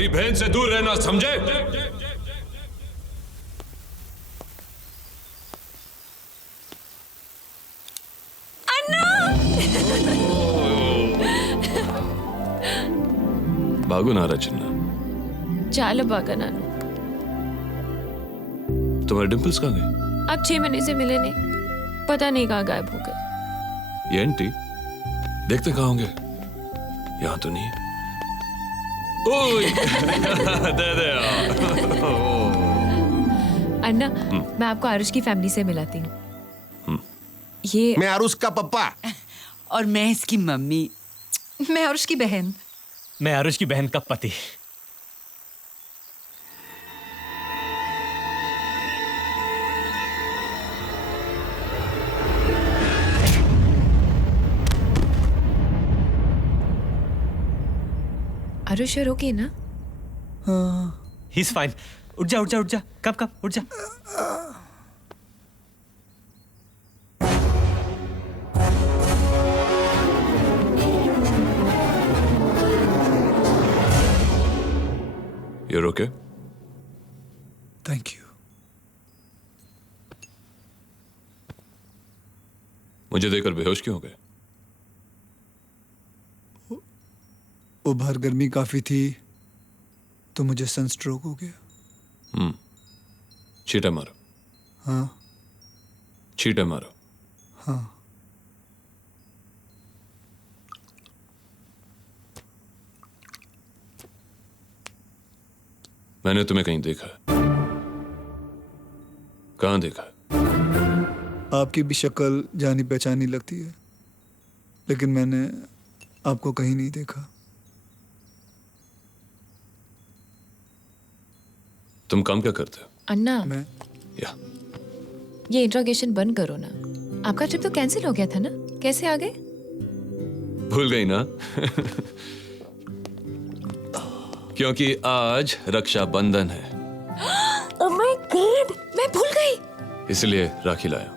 मेरी बहन से दूर रहना, समझे? బాగున్నారా చిన్న? చాలా బాగా నాను. तुम्हारे डिंपल्स कहाँ गए? आप 6 महीने से मिले नहीं, पता नहीं कहाँ गायब हो गए. ये आंटी देखते कहाँ होंगे? यहाँ तो नहीं है. ओए दे दे अन्ना, मैं आपको आरुष की फैमिली से मिलाती हूँ. ये मैं आरुष का पप्पा. और मैं इसकी मम्मी. मैं आरुष की बहन. मैं आरुष की बहन का पति. आरुष you're okay ना? He's fine. उठ जा, उठ जा, उठ जा. कब उठ जा. You're okay? Thank you. मुझे देखकर बेहोश क्यों हो गए? वो बाहर गर्मी काफी थी तो मुझे सनस्ट्रोक हो गया. छींटे मारो. हाँ. छींटे मारो. हाँ. मैंने तुम्हें कहीं देखा है. कहाँ देखा है? आपकी भी शक्ल जानी पहचानी लगती है, लेकिन मैंने आपको कहीं नहीं देखा. तुम काम क्या करते हो? अन्ना, मैं या ये इंट्रोगेशन बंद करो ना. आपका ट्रिप तो कैंसिल हो गया था ना, कैसे आ गए? भूल गई ना? क्योंकि आज रक्षाबंधन है. ओह माय गॉड, मैं भूल गई. इसलिए राखी लाया.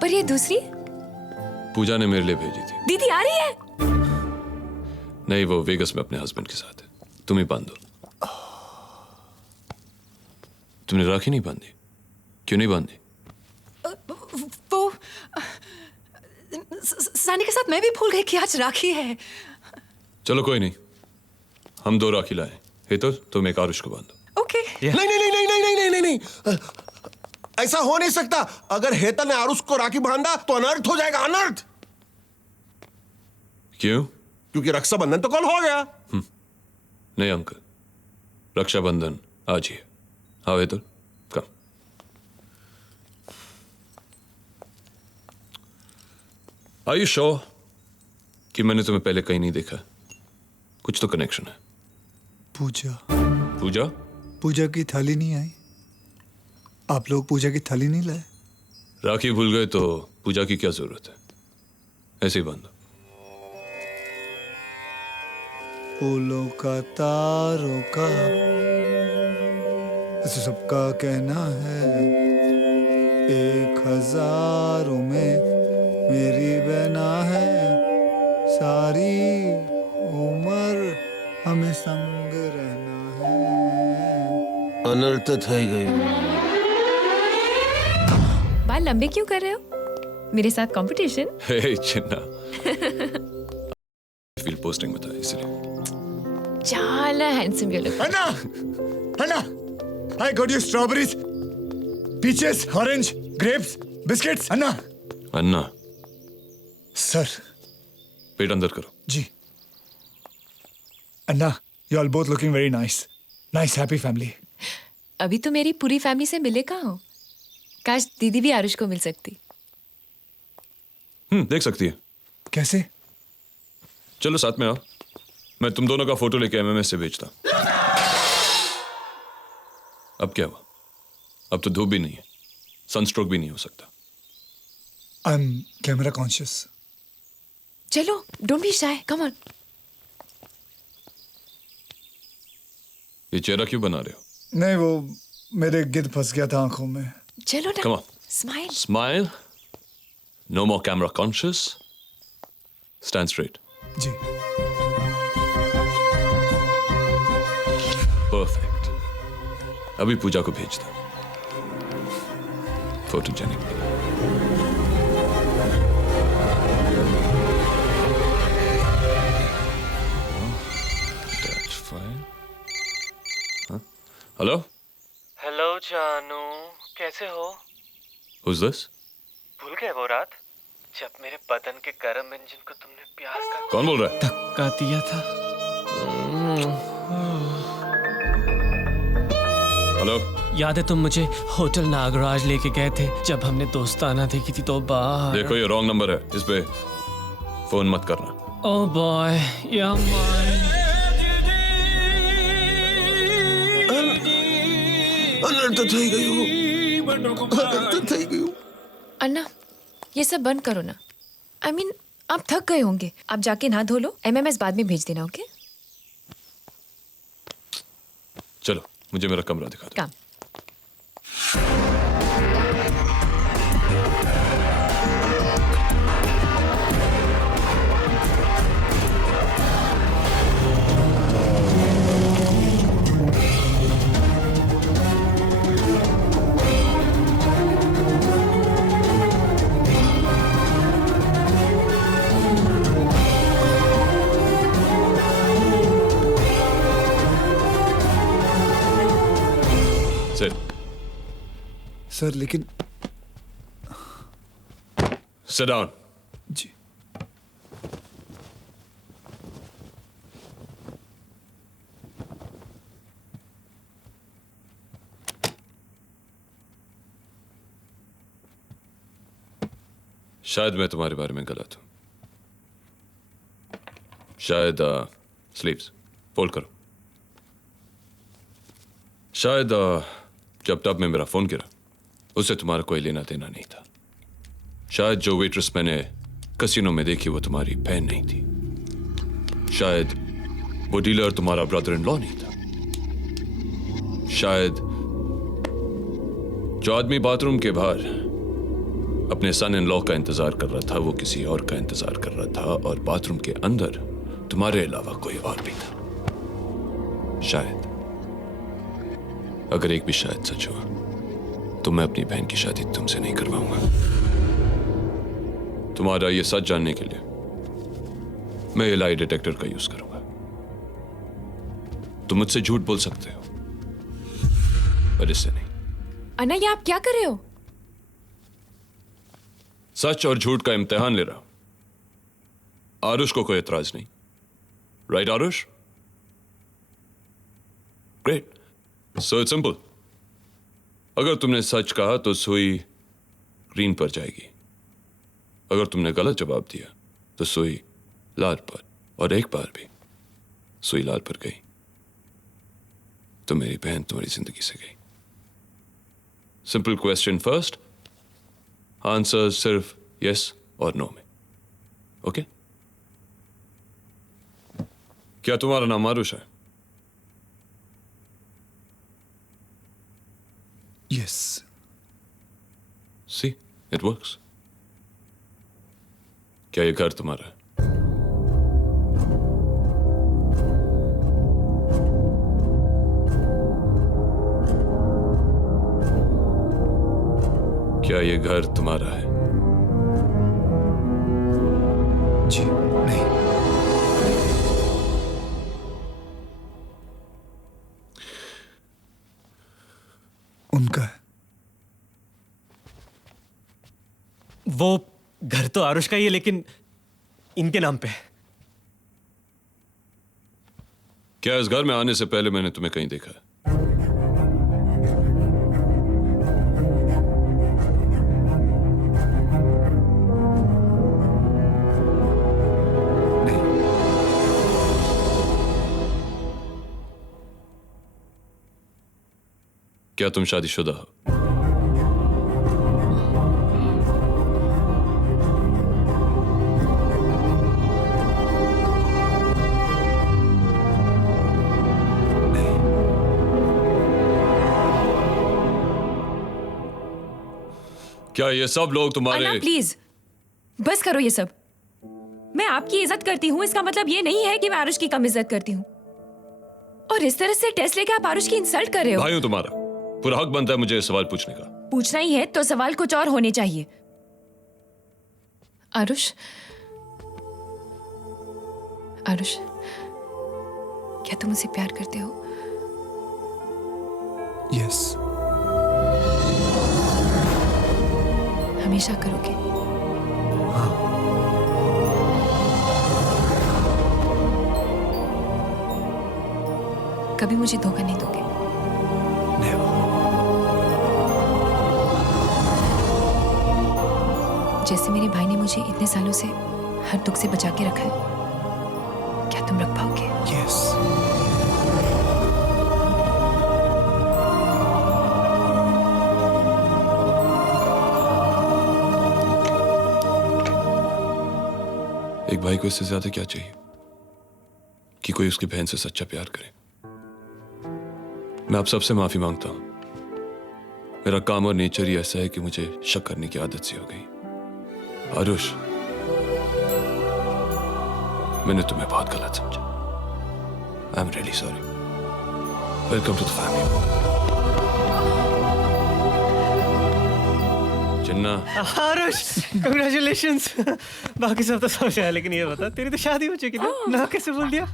पर ये दूसरी पूजा ने मेरे लिए भेजी थी. दीदी आ रही है. नहीं, वो वेगस में अपने हस्बैंड के साथ है. तुम ही बांधो. तुमने राखी नहीं बांधी? क्यों नहीं बांधी? वो सानी के साथ मैं भी भूल गई कि आज राखी है. चलो कोई नहीं, हम 2 राखी लाए. हेतल, तुम एक आरुष को बांधो. ओके. नहीं नहीं नहीं नहीं नहीं नहीं नहीं नहीं. ऐसा हो नहीं सकता. अगर हेतल ने आरुष को राखी बांधा तो अनर्थ हो जाएगा. अनर्थ. क्यों? क्योंकि रक्षाबंधन तो कल हो गया. नहीं अंकल, रक्षाबंधन आज ही है. हाँ हेतल, कम. Are you sure कि मैंने तुम्हें पहले कहीं नहीं देखा? कुछ तो कनेक्शन है. पूजा पूजा? पूजा की थाली नहीं आई. आप लोग पूजा की थाली नहीं लाए. राखी भूल गए तो पूजा की क्या जरूरत है? ऐसे ही बांधो. फूलों का तारों का सबका कहना है, 1000 में मेरी बहना है. सारी उम्र हमें संग रहना है. अनर्थ થઈ ગયું. बाल लंबे क्यों कर रहे हो? मेरे साथ competition? Hey Chinna. Field posting में था इसलिए. చాలా हैंडसम यू लुक. अन्ना, अन्ना, I got you strawberries, peaches, orange, grapes, biscuits. अन्ना. अन्ना, सर. पेट अंदर करो. जी. अन्ना, you all both looking very nice. Nice, happy family. अभी तो मेरी पूरी फैमिली से मिले कहाँ हो? काश दीदी भी आरुष को मिल सकती. देख सकती है. कैसे? चलो साथ में आओ. मैं तुम दोनों का फोटो लेके एमएमएस से भेजता. अब क्या हुआ? अब तो धूप भी नहीं है, सनस्ट्रोक भी नहीं हो सकता. I'm camera conscious. चलो, don't be shy, come on. ये चेहरा क्यों बना रहे हो? नहीं, वो मेरे गिद्ध फंस गया था आंखों में. चलो ना. Come on. Smile. Smile. No more camera conscious. Stand straight. जी. परफेक्ट। अभी पूजा को भेज दो photogenic. That's fine. Huh? Hello? Hello जानू, कैसे हो? Who's this? भूल गए वो रात जब मेरे बदन के गर्म इंजन को तुमने प्यार का कौन बोल रहा है? धक्का दिया था? हेलो? याद है तुम मुझे होटल नागराज लेके गए थे जब हमने दोस्ताना देखी थी तो बाहर। देखो ये रॉन्ग नंबर है, इस पे फोन मत करना। ओ बॉय, या अनर्थ થઈ ગયું, अनर्थ થઈ ગયું। अन्ना ये सब बंद करो ना। I mean, आप थक गए होंगे, आप जाके नहा धो लो, MMS बाद में भेज देना। ओके चलो मुझे मेरा कमरा दिखा दो। काम। Sit. सर लेकिन Sit down. जी शायद मैं तुम्हारे बारे में गलत हूं। शायद स्लीव्स फोल्ड करो। शायद जब टब में मेरा फोन गिरा उससे तुम्हारा कोई लेना देना नहीं था। शायद जो वेट्रेस मैंने कसिनो में देखी वो तुम्हारी बहन नहीं थी। शायद वो डीलर तुम्हारा ब्रदर इन लॉ नहीं था। शायद जो आदमी बाथरूम के बाहर अपने सन इन लॉ का इंतजार कर रहा था वो किसी और का इंतजार कर रहा था, और बाथरूम के अंदर तुम्हारे अलावा कोई और भी था। शायद अगर एक भी शायद सच हुआ तो मैं अपनी बहन की शादी तुमसे नहीं करवाऊंगा। तुम्हारा ये सच जानने के लिए मैं ये लाई डिटेक्टर का यूज करूंगा। तुम मुझसे झूठ बोल सकते हो पर इससे नहीं। अन्ना ये आप क्या कर रहे हो? सच और झूठ का इम्तिहान ले रहा हूं। आरुष को कोई एतराज नहीं, right Aarush? Great. So it's simple. अगर तुमने सच कहा तो सुई ग्रीन पर जाएगी, अगर तुमने गलत जवाब दिया तो सुई लाल पर, और एक बार भी सुई लाल पर गई तो मेरी बहन तुम्हारी जिंदगी से गई। सिंपल क्वेश्चन फर्स्ट, आंसर सिर्फ यस और नो में। ओके? क्या तुम्हारा नाम आरुष है? यस। See it works. क्या ये घर तुम्हारा है? क्या ये घर तुम्हारा है? जी नहीं। उनका है। वो घर तो आरुष का ही है लेकिन इनके नाम पे है। क्या इस घर में आने से पहले मैंने तुम्हें कहीं देखा है? नहीं। क्या तुम शादीशुदा हो? क्या ये सब लोग तुम्हारे? अन्ना प्लीज बस करो ये सब। मैं आपकी इज्जत करती हूँ, इसका मतलब ये नहीं है कि मैं आरुष की कम इज्जत करती हूँ। और इस तरह से टेस्ट लेके आप आरुष की इंसल्ट कर रहे हो। भाई हूं तुम्हारा, पूरा हक बनता है मुझे सवाल पूछने का। पूछना ही है तो सवाल कुछ और होने चाहिए। आरुष, आरुष, क्या तुम मुझसे प्यार करते हो? यस। हमेशा करोगे? कभी मुझे धोखा नहीं दोगे? जैसे मेरे भाई ने मुझे इतने सालों से हर दुख से बचा के रखा है, क्या तुम रख पाओगे? यस। एक भाई को इससे ज्यादा क्या चाहिए कि कोई उसकी बहन से सच्चा प्यार करे। मैं आप सबसे माफी मांगता हूं। मेरा काम और नेचर ही ऐसा है कि मुझे शक करने की आदत सी हो गई। आरुष, मैंने तुम्हें बहुत गलत समझा। I am really sorry. Welcome to the family. Chinna, Aarush, congratulations. बाकी सब तो समझ आया, लेकिन ये बता, तेरी तो शादी हो चुकी ना? ना कैसे बोल दिया?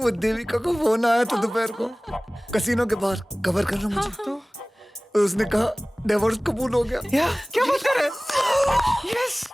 वो देविका को फोन आया था दोपहर को, कसीनो के बाहर कवर करना मुझे। तो उसने कहा डिवोर्स कबूल हो गया। क्या बात कर रहे हैं? यस।